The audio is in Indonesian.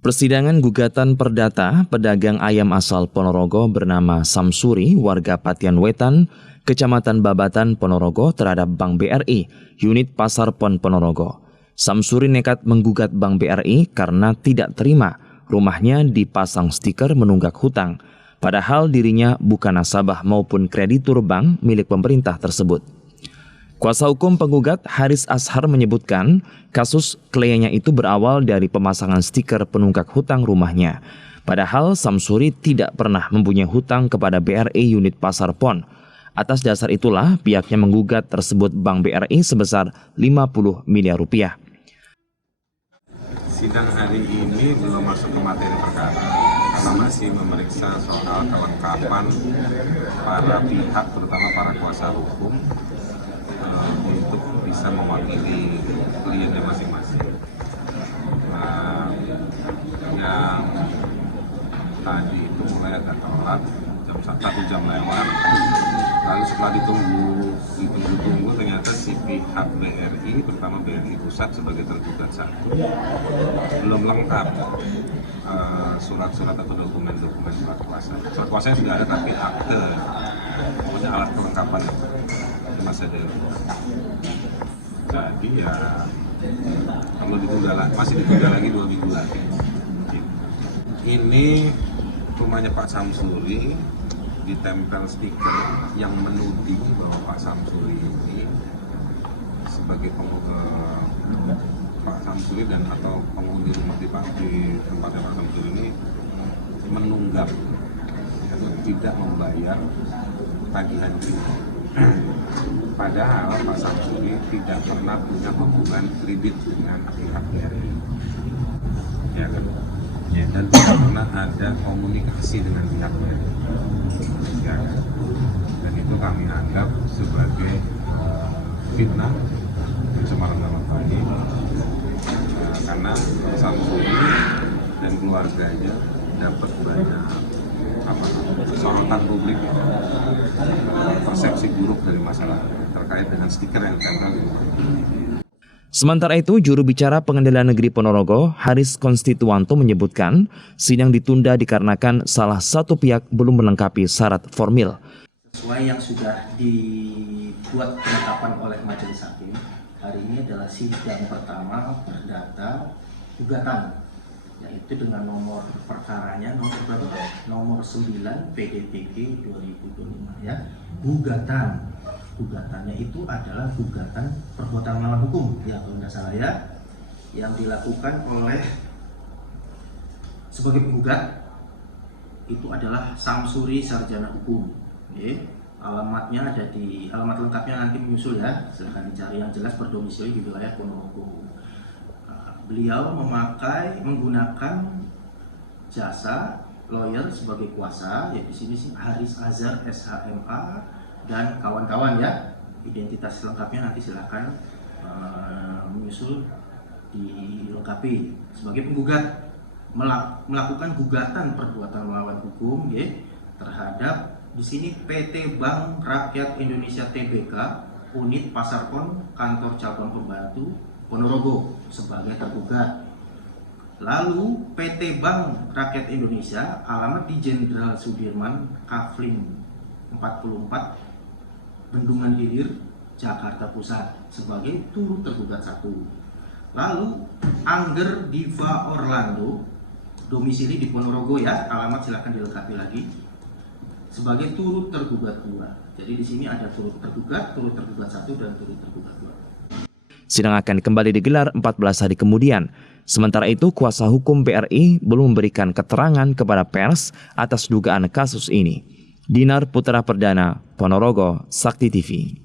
Persidangan gugatan perdata pedagang ayam asal Ponorogo bernama Samsuri, warga Patian Wetan, Kecamatan Babatan, Ponorogo terhadap Bank BRI, unit Pasar Pon Ponorogo. Samsuri nekat menggugat Bank BRI karena tidak terima rumahnya dipasang stiker menunggak hutang, padahal dirinya bukan nasabah maupun kreditur bank milik pemerintah tersebut. Kuasa hukum penggugat Haris Ashar menyebutkan kasus kliennya itu berawal dari pemasangan stiker penunggak hutang rumahnya. Padahal Samsuri tidak pernah mempunyai hutang kepada BRI unit Pasar Pon. Atas dasar itulah pihaknya menggugat tersebut Bank BRI sebesar 50 miliar rupiah. Sidang hari ini belum masuk ke materi perkara karena masih memeriksa soal kelengkapan para pihak, terutama para kuasa hukum, untuk bisa mewakili kliennya masing-masing. Yang tadi itu mulai agak telat, satu jam lewat. Lalu setelah ditunggu ternyata si pihak BRI, terutama BRI Pusat sebagai tergugat satu, belum lengkap surat-surat atau dokumen-dokumen surat kuasa. Surat kuasanya sudah ada tapi akte, pokoknya alat kelengkapan masih ada. Jadi ya kalau masih ditunda lagi 2 minggu lagi. Ini rumahnya Pak Samsuri, ditempel stiker yang menuding bahwa Pak Samsuri ini sebagai Pak Samsuri dan atau penghuni rumah di tempatnya Pak Samsuri ini menunggak atau tidak membayar tagihan kredit. Padahal Pak Samsuri tidak pernah punya hubungan kredit dengan pihak BRI, ya kan? Ya, dan tidak pernah ada komunikasi dengan pihak BRI, ya kan? Dan itu kami anggap sebagai fitnah, pencemaran nama baik, karena Samsuri dan keluarganya dapat banyak sorotan publik, persepsi buruk dari masyarakat terkait dengan stiker yang ditempel di rumah. Sementara itu, juru bicara Pengadilan Negeri Ponorogo, Haris Konstituanto menyebutkan sidang ditunda dikarenakan salah satu pihak belum melengkapi syarat formil. Sesuai yang sudah dibuat penetapan oleh majelis hakim, hari ini adalah sidang pertama perdata gugatan, yaitu dengan nomor perkaranya nomor 9 PDPK 2025 ya. Gugatannya itu adalah gugatan perbuatan melawan hukum ya, kalau tidak salah ya, yang dilakukan oleh sebagai penggugat itu adalah Samsuri Sarjana Hukum. Alamatnya ada di alamat lengkapnya nanti menyusul ya, silahkan dicari, yang jelas berdomisili di wilayah Ponorogo. Beliau menggunakan jasa lawyer sebagai kuasa, ya di sini sih Haris Ashar SHMA dan kawan-kawan ya. Identitas lengkapnya nanti silakan menyusul dilengkapi. Sebagai penggugat melakukan gugatan perbuatan melawan hukum ya terhadap di sini PT Bank Rakyat Indonesia Tbk unit Pasar Pon kantor cabang pembantu Ponorogo sebagai tergugat. Lalu PT Bank Rakyat Indonesia alamat di Jenderal Sudirman, Kafling 44, Bendungan Hilir, Jakarta Pusat sebagai turut tergugat satu. Lalu Angger Diva Orlando, domisili di Ponorogo ya, alamat silakan dilengkapi lagi, sebagai turut tergugat 2. Jadi di sini ada turut tergugat 1 dan turut tergugat 2. Sidang akan kembali digelar 14 hari kemudian. Sementara itu, kuasa hukum BRI belum memberikan keterangan kepada pers atas dugaan kasus ini. Dinar Putra Perdana, Ponorogo, Sakti TV.